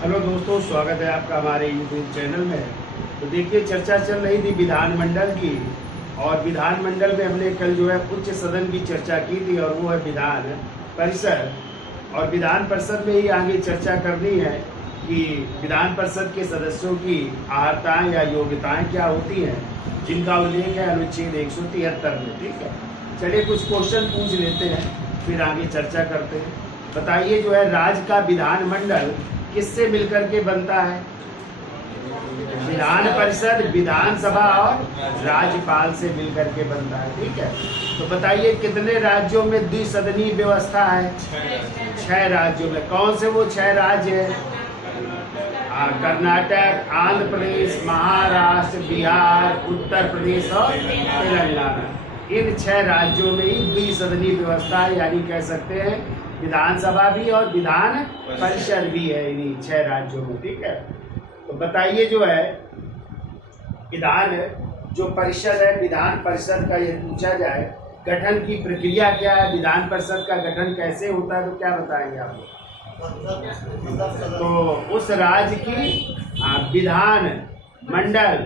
Hello दोस्तों, स्वागत है आपका हमारे यूट्यूब चैनल में। तो देखिए, चर्चा चल रही थी विधानमंडल की, और विधानमंडल में हमने कल जो है उच्च सदन की चर्चा की थी, और वो है विधान परिषद। और विधान परिषद में ही आगे चर्चा करनी है कि विधान परिषद के सदस्यों की अर्हताएं या योग्यताएं क्या होती हैं, जिनका उल्लेख है अनुच्छेद 173 में। ठीक है, चलिए कुछ क्वेश्चन पूछ लेते हैं, फिर आगे चर्चा करते हैं। बताइए, जो है राज्य का विधानमंडल किससे मिलकर के बनता है? विधान परिषद, विधानसभा और राज्यपाल से मिलकर के बनता है। ठीक है, तो बताइए कितने राज्यों में द्विसदनीय व्यवस्था है? 6 राज्यों में। कौन से वो 6 राज्य है? कर्नाटक, आंध्र प्रदेश, महाराष्ट्र, बिहार, उत्तर प्रदेश और तेलंगाना। इन 6 राज्यों में ही द्विसदनीय व्यवस्था है, यानी कह सकते हैं विधानसभा भी और विधान परिषद भी है इन्हीं 6 राज्यों में। ठीक है, तो बताइए, जो है विधान जो परिषद है, विधान परिषद का ये पूछा जाए गठन की प्रक्रिया क्या है, विधान परिषद का गठन कैसे होता है, तो क्या बताएंगे आप लोग? तो उस राज्य की विधान मंडल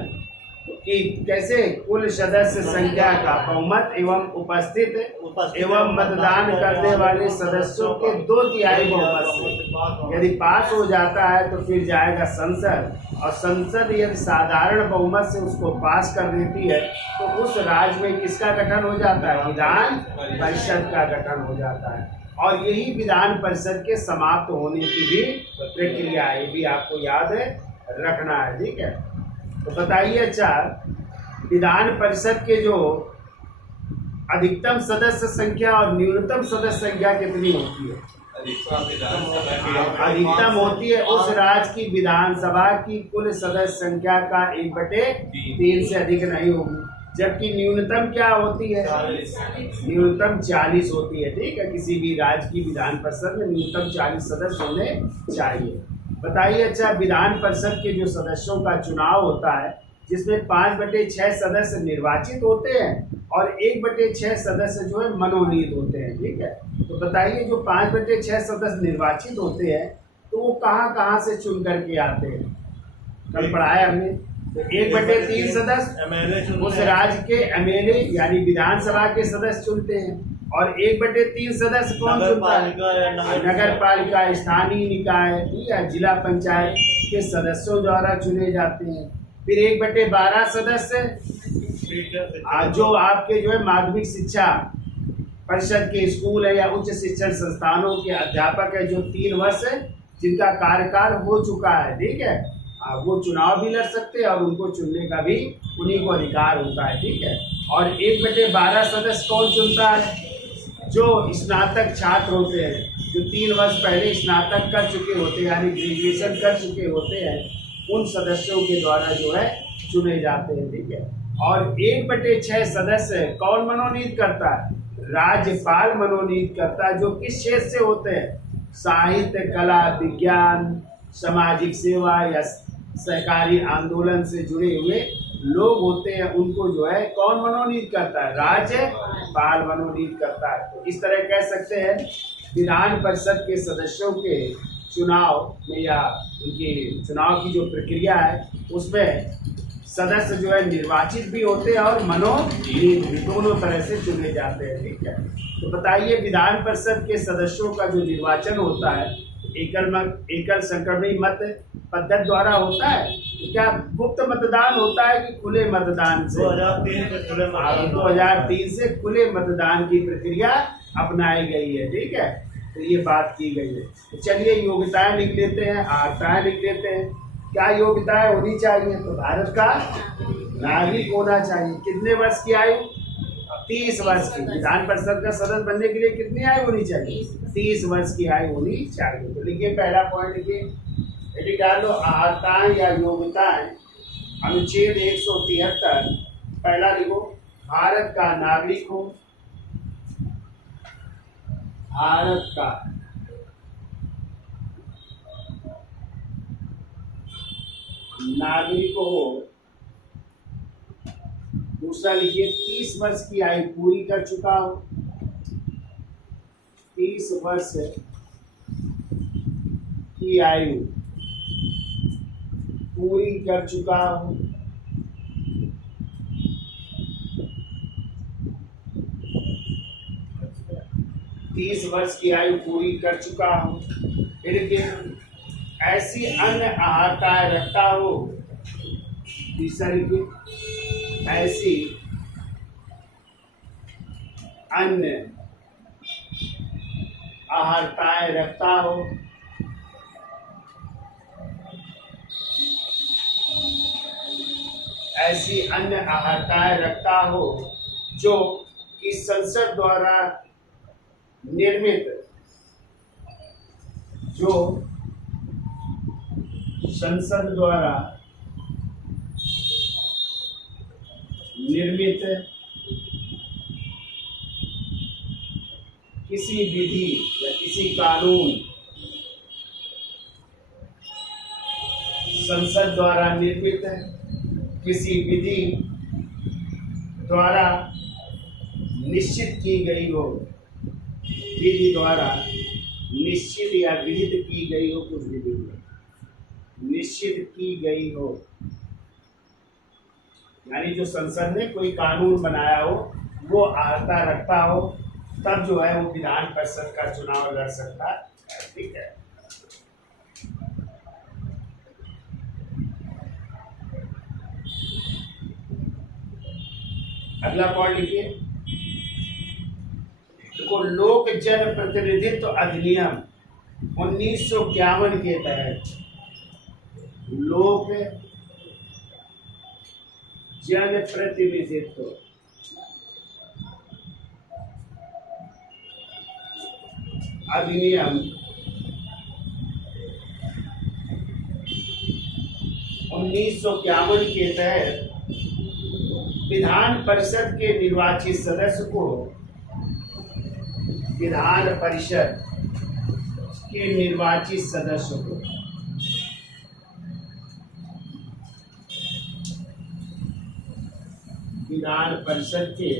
कि कैसे कुल सदस्य संख्या का बहुमत एवं उपस्थित एवं मतदान करने वाले सदस्यों के 2/3 बहुमत से यदि पास हो जाता है तो फिर जाएगा संसद, और संसद यदि साधारण बहुमत से उसको पास कर देती है तो उस राज्य में किसका गठन हो जाता है? विधान परिषद का गठन हो जाता है। और यही विधान परिषद के समाप्त होने की भी प्रक्रिया है, ये भी आपको याद है रखना है। ठीक है, तो बताइए, अच्छा विधान परिषद के जो अधिकतम सदस्य संख्या और न्यूनतम सदस्य संख्या कितनी होती है? अधिकतम होती है उस राज्य की विधानसभा की कुल सदस्य संख्या का 1/3 से अधिक नहीं होगी, जबकि न्यूनतम क्या होती है? न्यूनतम 40 होती है। ठीक है, किसी भी राज्य की विधान परिषद में न्यूनतम 40 सदस्य होने चाहिए। बताइए, अच्छा विधान परिषद के जो सदस्यों का चुनाव होता है, जिसमें 5/6 सदस्य निर्वाचित होते हैं और 1/6 सदस्य जो है मनोनीत होते हैं। ठीक है, तो बताइए, जो 5/6 सदस्य निर्वाचित होते हैं तो वो कहाँ कहाँ से चुन करके आते हैं? कल पढ़ाया हमने। तो 1/3 सदस्य उस राज्य के एमएलए यानी विधानसभा के सदस्य चुनते हैं, और 1/3 सदस्य कौन चुनता है? नगर पालिका, स्थानीय निकाय या जिला पंचायत के सदस्यों द्वारा चुने जाते हैं। फिर 1/12 सदस्य जो आपके जो है माध्यमिक शिक्षा परिषद के स्कूल है या उच्च शिक्षण संस्थानों के अध्यापक है, जो 3 वर्ष जिनका कार्यकाल हो चुका है। ठीक है, वो चुनाव भी लड़ सकते हैं और उनको चुनने का भी उन्हीं को अधिकार होता है। ठीक है, और 1/12 सदस्य कौन चुनता है? जो स्नातक छात्र होते हैं, जो 3 वर्ष पहले स्नातक कर चुके होते हैं यानी ग्रेजुएशन कर चुके होते हैं, उन सदस्यों के द्वारा जो है चुने जाते हैं। ठीक है, और 1/6 सदस्य कौन मनोनीत करता है? राज्यपाल मनोनीत करता है, जो किस क्षेत्र से होते हैं? साहित्य, कला, विज्ञान, सामाजिक सेवा या सहकारी आंदोलन से जुड़े हुए लोग होते हैं, उनको जो है कौन मनोनीत करता है? राज्यपाल मनोनीत करता है। तो इस तरह कह सकते हैं विधान परिषद के सदस्यों के चुनाव में या उनके चुनाव की जो प्रक्रिया है उसमें सदस्य जो है निर्वाचित भी होते हैं और मनोनीत भी, दोनों तरह से चुने जाते हैं। ठीक है, तो बताइए विधान परिषद के सदस्यों का जो निर्वाचन होता है एकल संक्रमणी मत पद्धति द्वारा होता है? तो क्या गुप्त मतदान होता है कि खुले मतदान से? 2003 से खुले मतदान की प्रक्रिया अपनाई गई है। ठीक है, तो ये बात की गई है। तो चलिए योग्यताएं लिख लेते हैं, अर्हताएं लिख लेते हैं। क्या योग्यताएं होनी चाहिए? तो भारत का नागरिक होना चाहिए। कितने वर्ष की आयु? 30 वर्ष की। विधान परिषद का सदस्य बनने के लिए कितनी आयु होनी चाहिए? 30 वर्ष की आयु होनी चाहिए। तो लिखिए, पहला पॉइंट लिखिए, लिख डालो अर्हताएं या योग्यताएं अनुच्छेद 173। पहला लिखो, भारत का नागरिक हो, भारत का नागरिक हो। दूसरा लिखिए, 30 वर्ष की आयु पूरी कर चुका हो, 30 वर्ष की आयु पूरी कर चुका हूँ। 30 वर्ष की आयु पूरी कर चुका हूँ। फिर ऐसी अन्य आहारताएं रखता हूँ। तीसरी की ऐसी अन्य आहारताएं रखता हो ऐसी अन्य आहारताएं रखता हो जो कि संसद द्वारा निर्मित किसी विधि या किसी कानून संसद द्वारा निर्मित किसी विधि द्वारा निश्चित की गई हो, विधि द्वारा निश्चित या विहित की गई हो, कुछ विधि निश्चित की गई हो, यानी जो संसद ने कोई कानून बनाया हो वो आहारता रखता हो, तब जो है वो विधान परिषद का चुनाव लड़ सकता है। ठीक है। अगला पॉइंट लिखिए। देखो, लोक जन प्रतिनिधित्व अधिनियम 1951 के तहत लोक जन प्रतिनिधित्व अधिनियम 1951 के तहत विधान परिषद के निर्वाचित सदस्य को विधान परिषद के निर्वाचित सदस्य को विधान परिषद के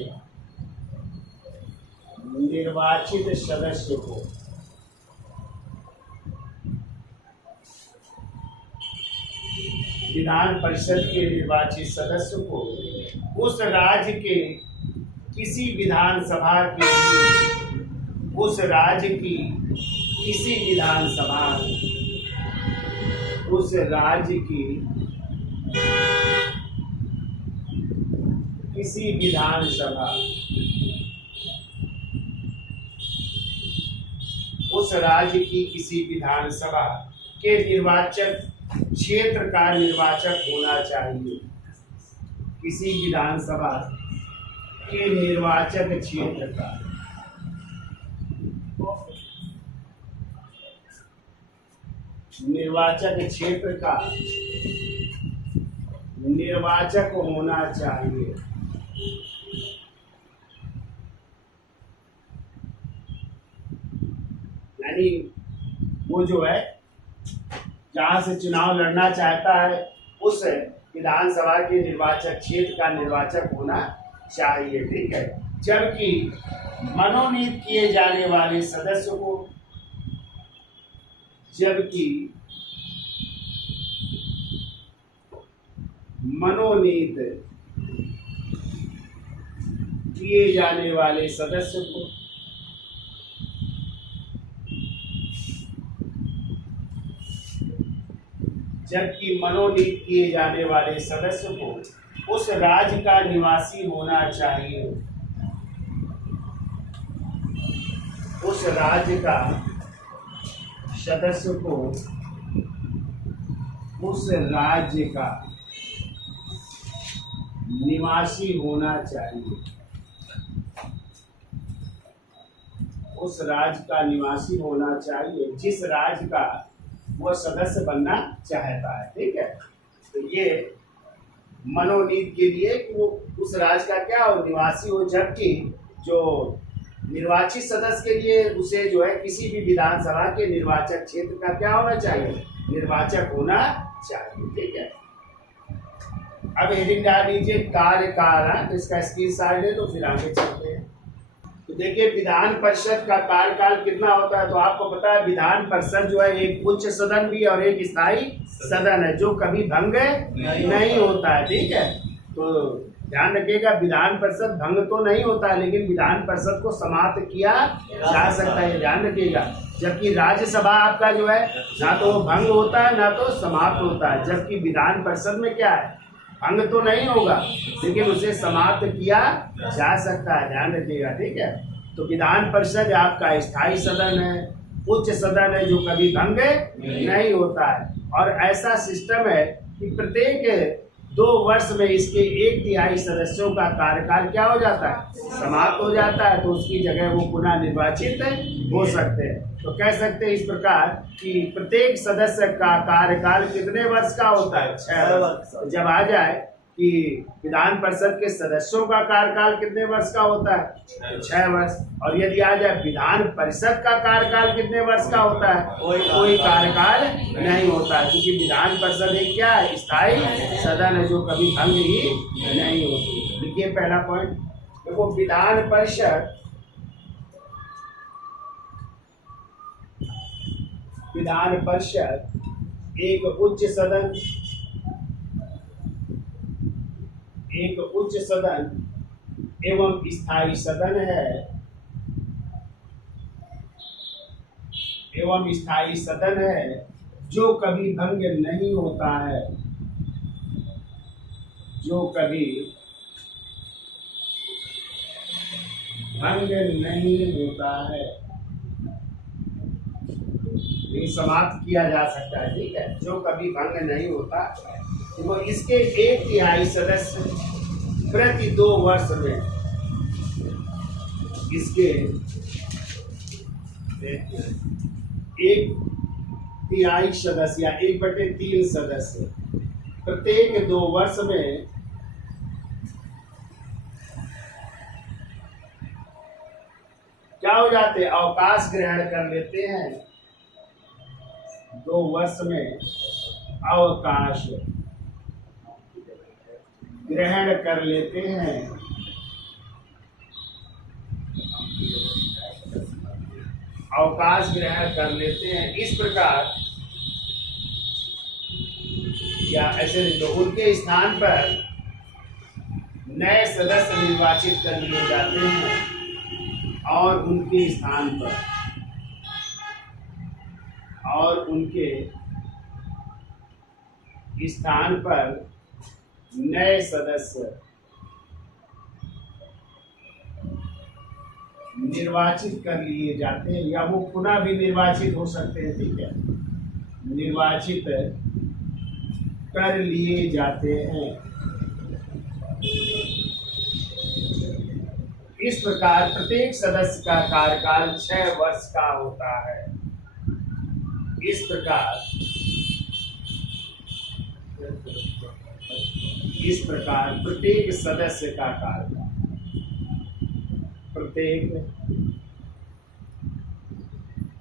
निर्वाचित सदस्य को विधान परिषद के निर्वाचित सदस्य को उस राज्य के किसी विधानसभा के उस राज्य की किसी विधानसभा उस राज्य की किसी विधानसभा उस राज्य की किसी विधानसभा के निर्वाचक क्षेत्र का निर्वाचक होना चाहिए। किसी विधानसभा के निर्वाचक क्षेत्र का निर्वाचक क्षेत्र का निर्वाचक होना चाहिए। यानी वो जो है जहां से चुनाव लड़ना चाहता है उस विधानसभा के निर्वाचक क्षेत्र का निर्वाचक होना चाहिए। ठीक है। जबकि मनोनीत किए जाने वाले सदस्य को मनोनीत किए जाने वाले सदस्य को जबकि मनोनीत किए जाने वाले सदस्य को उस राज्य का निवासी होना चाहिए। उस राज्य का सदस्य को उस राज्य का निवासी होना चाहिए। उस राज्य का निवासी होना चाहिए जिस राज्य का वो सदस्य बनना चाहता है। ठीक है। तो ये मनोनीत के लिए कि वो उस राज्य का क्या हो, निवासी हो, जबकि जो निर्वाचित सदस्य के लिए उसे जो है किसी भी विधानसभा के निर्वाचक क्षेत्र का क्या होना चाहिए, निर्वाचक होना चाहिए। ठीक है। अब हेडिंग डाल लीजिए कार्यकाल। तो इसका स्क्रीनशॉट ले तो फिर आगे चलते हैं। तो देखिए विधान परिषद का कार्यकाल कितना होता है, तो आपको पता है विधान परिषद जो है एक उच्च सदन भी और एक स्थायी सदन है जो कभी भंग नहीं होता है। ठीक है, तो ध्यान रखिएगा विधान परिषद भंग तो नहीं होता है, लेकिन विधान परिषद को समाप्त किया जा सकता है, ध्यान रखिएगा। जबकि राज्यसभा आपका जो है ना तो भंग होता है ना तो समाप्त होता है, जबकि विधान परिषद में क्या है, भंग तो नहीं होगा लेकिन उसे समाप्त किया जा सकता है, ध्यान रखिएगा। ठीक है, तो विधान परिषद आपका स्थायी सदन है, उच्च सदन है जो कभी भंग नहीं होता है, और ऐसा सिस्टम है कि प्रत्येक 2 वर्ष में इसके 1/3 सदस्यों का कार्यकाल क्या हो जाता है, समाप्त हो जाता है, तो उसकी जगह वो पुनः निर्वाचित हो सकते हैं। तो कह सकते हैं इस प्रकार कि प्रत्येक सदस्य का कार्यकाल कितने वर्ष का होता है, 6 वर्ष। जब आ जाए कि विधान परिषद के सदस्यों का कार्यकाल कितने वर्ष का होता है, 6 वर्ष, और यदि आ जाए विधान परिषद का कार्यकाल कितने वर्ष का होता है, कोई कार्यकाल नहीं होता है, क्योंकि विधान परिषद एक क्या है, स्थायी सदन है जो कभी भंग ही नहीं होती। देखिए पहला पॉइंट देखो, विधान परिषद एक उच्च सदन एवं स्थायी सदन है जो कभी भंग नहीं होता है, जो कभी भंग नहीं होता है, ये समाप्त किया जा सकता है। ठीक है, जो कभी भंग नहीं होता है, तो इसके 1/3 सदस्य प्रति 2 वर्ष में, इसके 1/3 सदस्य या 1/3 सदस्य प्रत्येक 2 वर्ष में क्या हो जाते हैं, अवकाश ग्रहण कर लेते हैं। 2 वर्ष में अवकाश ग्रहण कर लेते हैं, अवकाश ग्रहण कर लेते हैं। इस प्रकार या ऐसे तो उनके स्थान पर नए सदस्य निर्वाचित कर लिए जाते हैं, और उनके स्थान पर नए सदस्य निर्वाचित कर लिए जाते हैं, या वो पुनः भी निर्वाचित हो सकते हैं। ठीक है, निर्वाचित कर लिए जाते हैं। इस प्रकार प्रत्येक सदस्य का कार्यकाल 6 वर्ष का होता है। इस प्रकार प्रत्येक सदस्य का कार्यकाल, प्रत्येक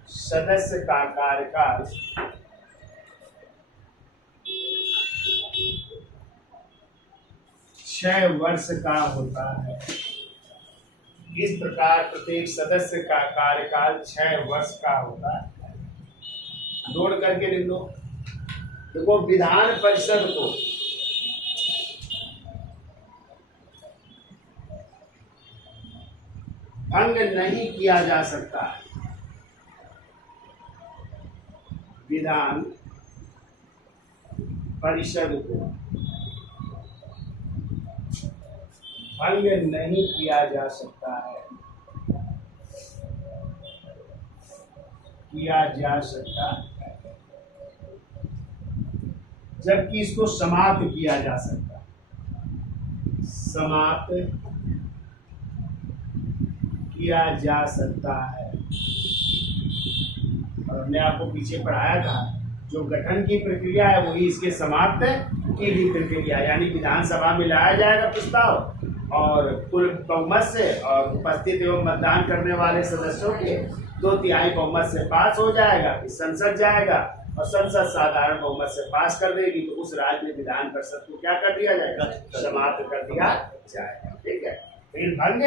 सदस्य का कार्यकाल 6 वर्ष का होता है। इस प्रकार प्रत्येक सदस्य का कार्यकाल 6 वर्ष का होता है। नोट करके लिख दो। देखो विधान परिषद को भंग नहीं किया जा सकता। विधान परिषद को भंग नहीं किया जा सकता है, जबकि इसको समाप्त किया जा सकता है, समाप्त किया जा सकता है। और हमने आपको पीछे पढ़ाया था जो गठन की प्रक्रिया है वही इसके समाप्त की भी प्रक्रिया, यानी विधानसभा में लाया जाएगा प्रस्ताव और कुल बहुमत से और उपस्थित एवं मतदान करने वाले सदस्यों के 2/3 बहुमत से पास हो जाएगा, फिर संसद जाएगा और संसद साधारण बहुमत से पास कर देगी, तो उस राज्य में विधान परिषद को क्या कर दिया जाएगा, समाप्त कर दिया जाएगा। ठीक है। फिर भंग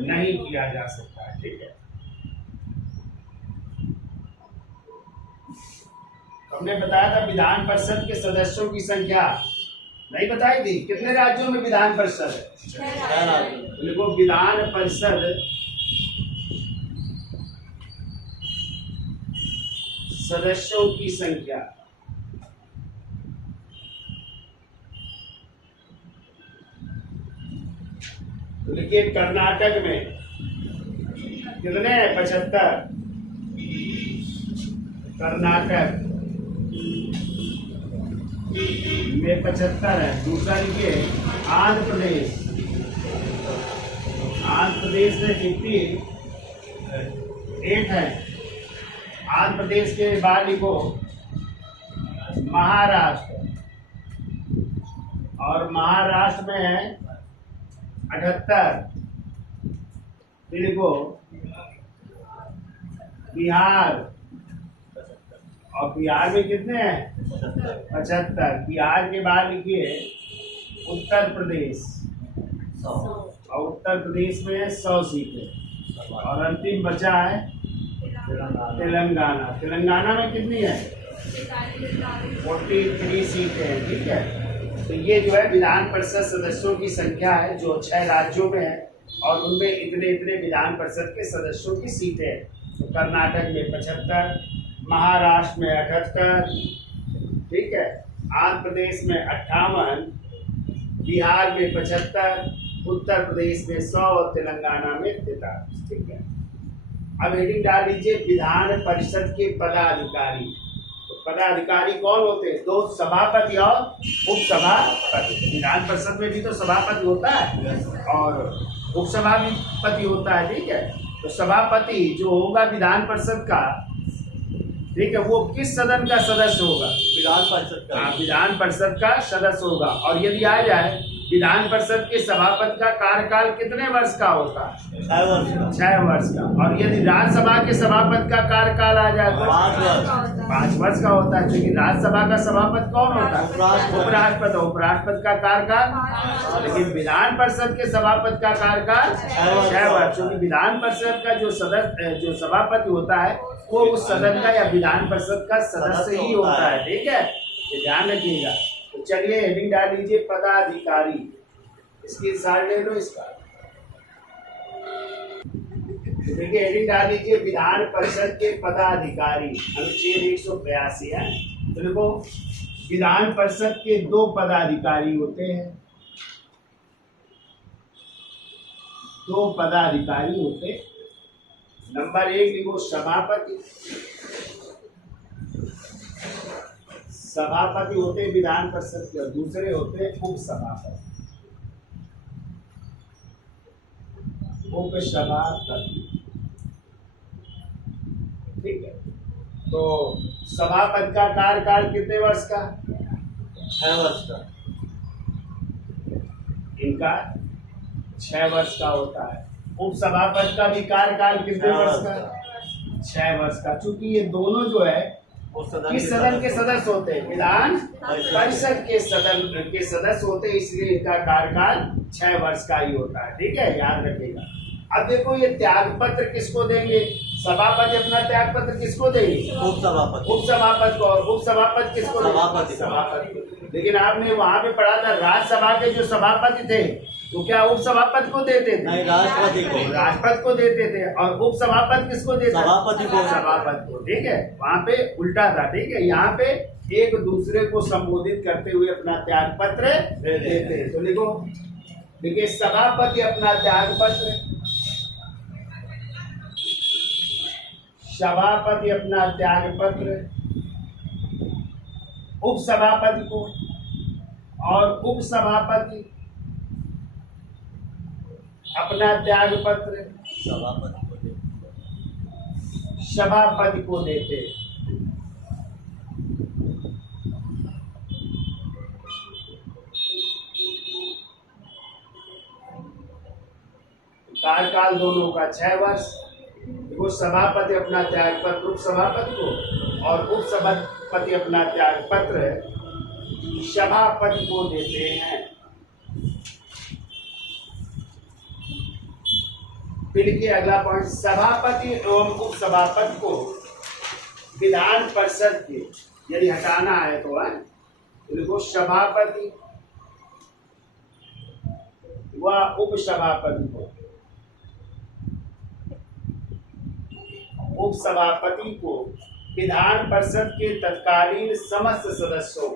नहीं किया जा सकता है। ठीक है, हमने बताया था विधान परिषद के सदस्यों की संख्या नहीं बताई थी। कितने राज्यों में विधान परिषद है? देखो, विधान परिषद सदस्यों की संख्या तो देखिए, कर्नाटक में कितने हैं? 75। कर्नाटक में 75 है। दूसरा लिखिए आंध्र प्रदेश। आंध्र प्रदेश में 58 है। आंध्र प्रदेश के बाद लिखो महाराष्ट्र, और महाराष्ट्र में है 78। फिर लिखो बिहार, और बिहार में कितने हैं? 75। बिहार के बाद लिखिए उत्तर प्रदेश, और उत्तर प्रदेश में 100 सीटें, और अंतिम बचा है तेलंगाना। तेलंगाना में कितनी है? 43 सीटें हैं। ठीक है, तो ये जो है विधान परिषद सदस्यों की संख्या है जो 6 राज्यों में है, और उनमें इतने इतने विधान परिषद के सदस्यों की सीटें हैं। तो कर्नाटक में 75, महाराष्ट्र में 78, ठीक है, आंध्र प्रदेश में 58, बिहार में 75, उत्तर प्रदेश में 100 और तेलंगाना में 43। ठीक है, अब हेडिंग डाल लीजिए विधान परिषद के पदाधिकारी। तो पदाधिकारी कौन होते हैं? 2 सभापति और उपसभापति। विधान परिषद में भी तो सभापति होता है और उपसभापति होता है। ठीक है, तो सभापति जो होगा विधान परिषद का, ठीक है, वो किस सदन का सदस्य होगा? विधान परिषद का। विधान परिषद का सदस्य होगा। और यदि आ जाए विधान परिषद के सभापति का कार्यकाल कितने वर्ष का होता है? 6 वर्ष का। 6 वर्ष का। और यदि राज्यसभा के सभापति का कार्यकाल आ जाए तो 5 वर्ष। 5 वर्ष का होता है, क्योंकि राज्यसभा का सभापति कौन होता है? उपराष्ट्रपति। उपराष्ट्रपति का कार्यकाल, लेकिन विधान परिषद के सभापति का कार्यकाल 6 वर्ष। क्योंकि विधान परिषद का जो सदस्य जो सभापति होता है वो उस सदन का या विधान परिषद का सदस्य ही होता है। ठीक है, ये ध्यान रखिएगा। तो चलिए हेडिंग डाल लीजिए पदाधिकारी। इसकी सार ले लो इसका। तो देखिए हेडिंग डाल लीजिए विधान परिषद के पदाधिकारी। अनुच्छेद 182 है। तो देखो, विधान परिषद के 2 पदाधिकारी होते हैं। 2 पदाधिकारी होते हैं। नंबर 1 लिखो सभापति। सभापति होते हैं विधान परिषद के, और दूसरे होते हैं उपसभापति। उपसभापति, ठीक है। तो सभापति का कार्यकाल कितने वर्ष का? 6 वर्ष का। इनका 6 वर्ष का होता है। उपसभापति का भी कार्यकाल कितने वर्ष का? 6 वर्ष का। चूंकि ये दोनों जो है किस सदन के सदस्य होते हैं? विधान परिषद के सदन के सदस्य होते हैं, इसलिए इनका कार्यकाल 6 वर्ष का ही होता है। ठीक है, याद रखिएगा। अब देखो, ये त्याग पत्र किसको देंगे? सभापति अपना त्याग पत्र किसको देंगे? उपसभापति। उपसभापति को। और उपसभापति किसको देंगे? सभापति। लेकिन आपने वहां पे पढ़ा था राज्यसभा के जो सभापति थे तो क्या उपसभापति को देते थे? नहीं, राष्ट्रपति को। राष्ट्रपति को देते थे। और उपसभापति किसको देते? सभापति को। सभापति को। ठीक है, वहाँ पे उल्टा था। ठीक है, यहाँ पे एक दूसरे को संबोधित करते हुए अपना त्याग पत्र देते हैं। तो लिखो, देखिए सभापति अपना त्याग पत्र, सभापति अपना त्याग पत्र उपसभापति को, और उपसभापति अपना त्याग पत्र सभापति को देते। कार्यकाल दोनों का 6 वर्ष। वो सभापति अपना त्याग पत्र उपसभापति को, और उपसभापति अपना त्याग पत्र सभापति को देते हैं। फिर के अगला पॉइंट, सभापति एवं उपसभापति को विधान परिषद के यदि हटाना है तो है देखो सभापति व उपसभापति को, उपसभापति को विधान परिषद के तत्कालीन समस्त सदस्यों,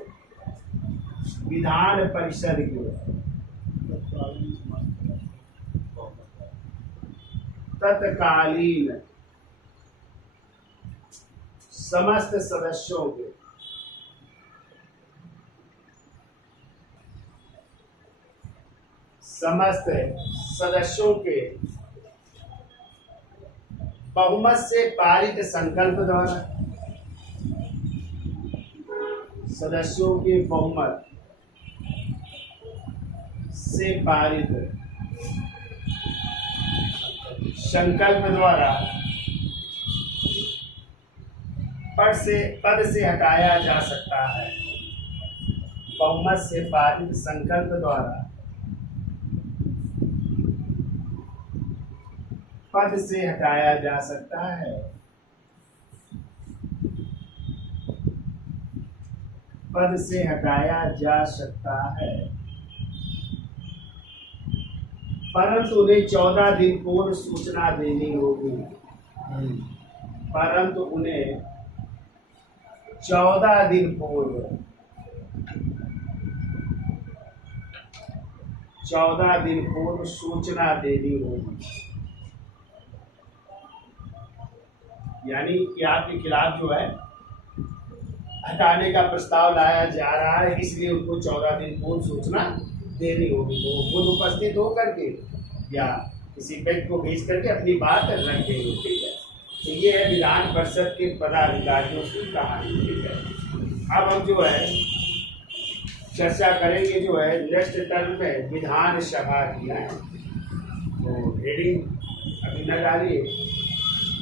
विधान परिषद के तत्कालीन समस्त सदस्यों के बहुमत से पारित संकल्प द्वारा, सदस्यों के बहुमत से पारित संकल्प द्वारा पद से हटाया जा सकता है। बहुमत से पारित संकल्प द्वारा पद से हटाया जा सकता है। पद से हटाया जा सकता है, परंतु उन्हें 14 दिन पूर्व सूचना देनी होगी। परंतु उन्हें 14 दिन पूर्व 14 दिन पूर्व सूचना देनी होगी। यानी कि आपके खिलाफ जो है हटाने का प्रस्ताव लाया जा रहा है, इसलिए उनको 14 दिन पूर्व सूचना देनी होगी। तो वो खुद उपस्थित होकर के या किसी व्यक्ति को भेज करके अपनी बात रखेंगे। ठीक है, तो ये है विधान परिषद के पदाधिकारियों की कहानी। ठीक है, अब हम जो है चर्चा करेंगे जो है नेक्स्ट टर्म में विधान सभा की है। तो हेडिंग अभी न डालिए,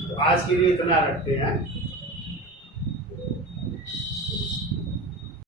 तो आज के लिए इतना रखते हैं।